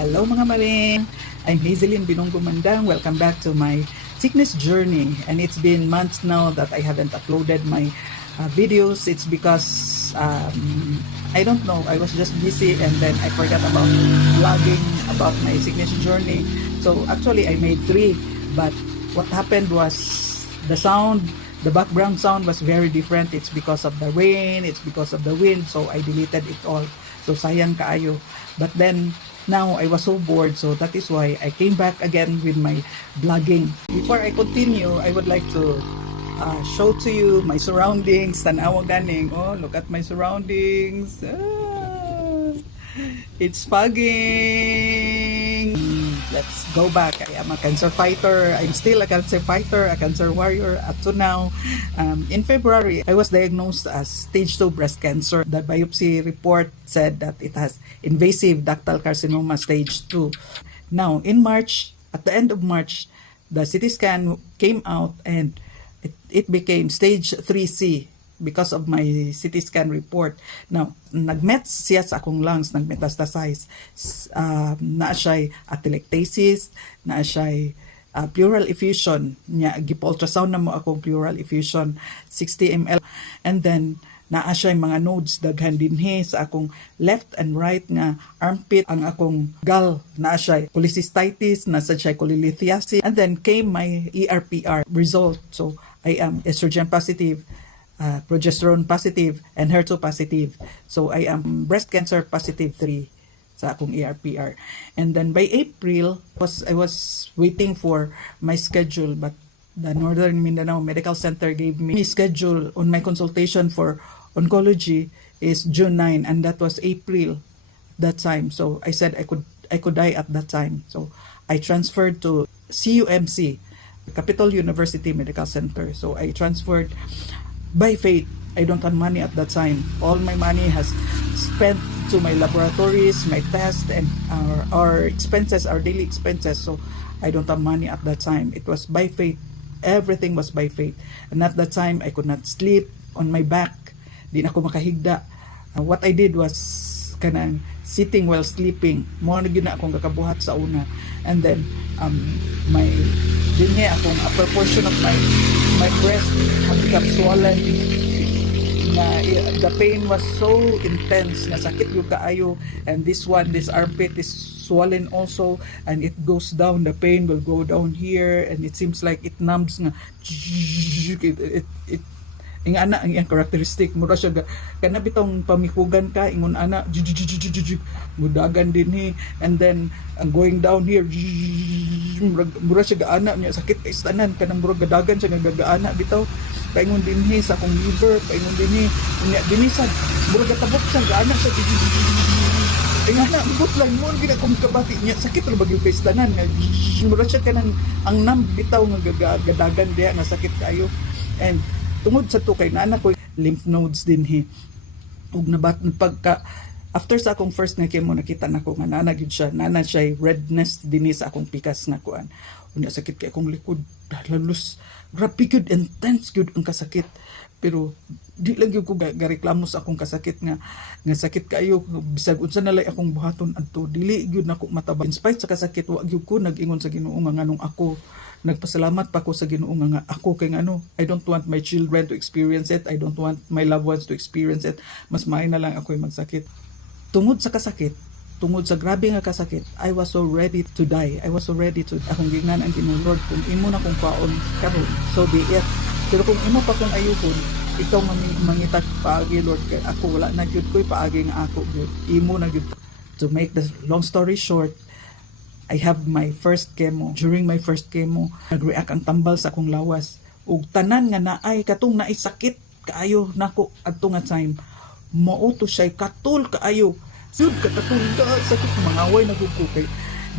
Hello mga maring! I'm Hazelyn Binonggo Mandang. Welcome back to my sickness journey. And it's been months now that I haven't uploaded my videos. It's because, I don't know, I was just busy and then I forgot about vlogging about my sickness journey. So actually I made 3, but what happened was the background sound was very different. It's because of the rain, it's because of the wind, so I deleted it all. So sayang kaayo. But then now I was so bored, so that is why I came back again with my vlogging. Before I continue, I would like to show to you my surroundings. Tanawa ganing. Oh, look at my surroundings. It's fogging. Let's go back. I am a cancer fighter. I'm still a cancer fighter, a cancer warrior up to now. In February, I was diagnosed as stage 2 breast cancer. The biopsy report said that it has invasive ductal carcinoma stage 2. Now, in March, at the end of March, the CT scan came out and it became stage 3C because of my CT scan report. Now, nagmet siya sa akong lungs, nagmetastasize. Naa siya'y atelectasis, naa siya'y pleural effusion. Gipa-ultrasound na mo akong pleural effusion, 60 ml. And then, naa siya'y mga nodes daghan dinhi sa akong left and right nga armpit, ang akong gall, naa siya'y cholecystitis, nasa siya'y cholelithiasis. And then came my ERPR result. So, I am estrogen positive, progesterone positive, and HER2 positive. So I am breast cancer positive 3 sa akong ERPR. And then by April, I was waiting for my schedule, but the Northern Mindanao Medical Center gave me schedule on my consultation for oncology is June 9, and that was April that time. So I said I could die at that time. So I transferred to CUMC, Capital University Medical Center. So I transferred by faith. I don't have money at that time. All my money has spent to my laboratories, my tests, and our expenses, our daily expenses. So I don't have money at that time. It was by faith. Everything was by faith. And at that time, I could not sleep on my back. Di na ako makahigda. What I did was kanang sitting while sleeping. Mo na gyud na akong kakabuhat sa una. And then my dinhi akong upper portion of my breast become swollen. The pain was so intense, nasakit yung kaayo, and this armpit is swollen also, and it goes down, the pain will go down here, and it seems like it numbs nga. Ang ana ang characteristic mura siya kana bitong pamikugan ka ingon ana mudagan dinhi, and then going down here mura siya gaana nya sakit kay tanan kanang mura gadagan siya gagaana bitaw paingon dinhi sa akong liver, paingon dinhi nya binisad mura gatabok siya gaana siya ingana but lang mo gina kung kabati nya sakit ra bagyo kay tanan nga mura siya kanang ang numb bitaw nga gadagan diha nga sakit kayo. And tungod sa to kay nana ko lymph nodes dinhi ug pagka after sa akong first nga chemo nakita nako nga nana siya redness dinhi sa akong pikas nga kuan unya sakit kay akong likod halos grabe gyud, intense gyud ang kasakit, pero di lang gyud ko gareklamo sa akong kasakit nga sakit kayo bisag unsa na lay akong buhaton adto dili gyud nako mataba. In spite sa kasakit wa gyud ko nag-ingon sa Ginoo nga nganong ako nagpasalamat pa ko sa Ginoo nga ako kay ngano I don't want my children to experience it, I don't want my loved ones to experience it, mas maay na lang ako magsakit. Tungod sa kasakit, tungod sa grabe nga kasakit, I was so ready to die. I was so ready to akong gingnan ang Ginoo, Lord, kung imo na kong paon karon, so be it. Pero kung imo pa kung ayuhon, ikaw mangitag paagi, Lord, kay ako wala na gyud koy paagi nga ako gyud. Imo na gyud. To make the long story short, I have my first chemo. During my first chemo, nag-react ang tambal sa akong lawas. Ug tanan nga naay katong naay sakit kaayo nako adto nga time. Mauto siya katul kaayo. Sud katul sakit mangaway na gud ko kay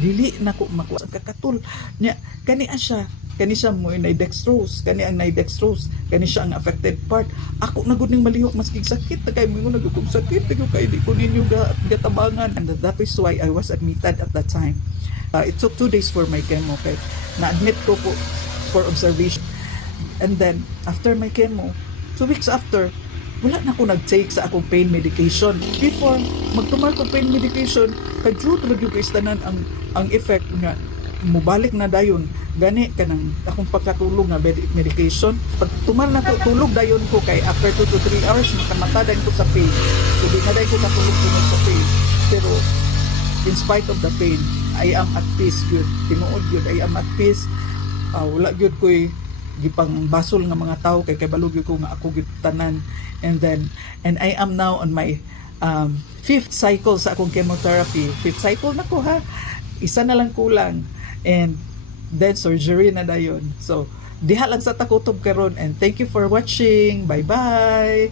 dili nako makuha ang kakatul nya kani siya mo nay dextrose, kani ang nay dextrose, kani siya ang affected part. Ako na gud ning malihok maski sakit kay mo nagugong sakit kay di ko ninyo gatabangan. And that is why I was admitted at that time. It took 2 days for my chemo, kay na-admit ko for observation. And then, after my chemo, 2 weeks after, wala na ko nag-take sa akong pain medication. Before, magtumar ko pain medication, kadyo talaga yung kaistanan ang effect nga, mubalik na dayon. Gani ka ng akong pagkatulog na medication. Pag tumal na ko, tulog dayon ko kay after 2 to 3 hours, makamatadan ko sa pain. So, di na dayon ko katulog-tulog sa pain. Pero, in spite of the pain, I am at peace yun. Tinuod yun, I am at peace. Wala yun ko'y gipang basol nga mga tao kay balog ko nga ako gitanan. And I am now on my 5th cycle sa akong chemotherapy. 5th cycle na ko ha. Isa na lang kulang. And then surgery na dayon. So diha lang sa takutob karon, and thank you for watching. Bye bye.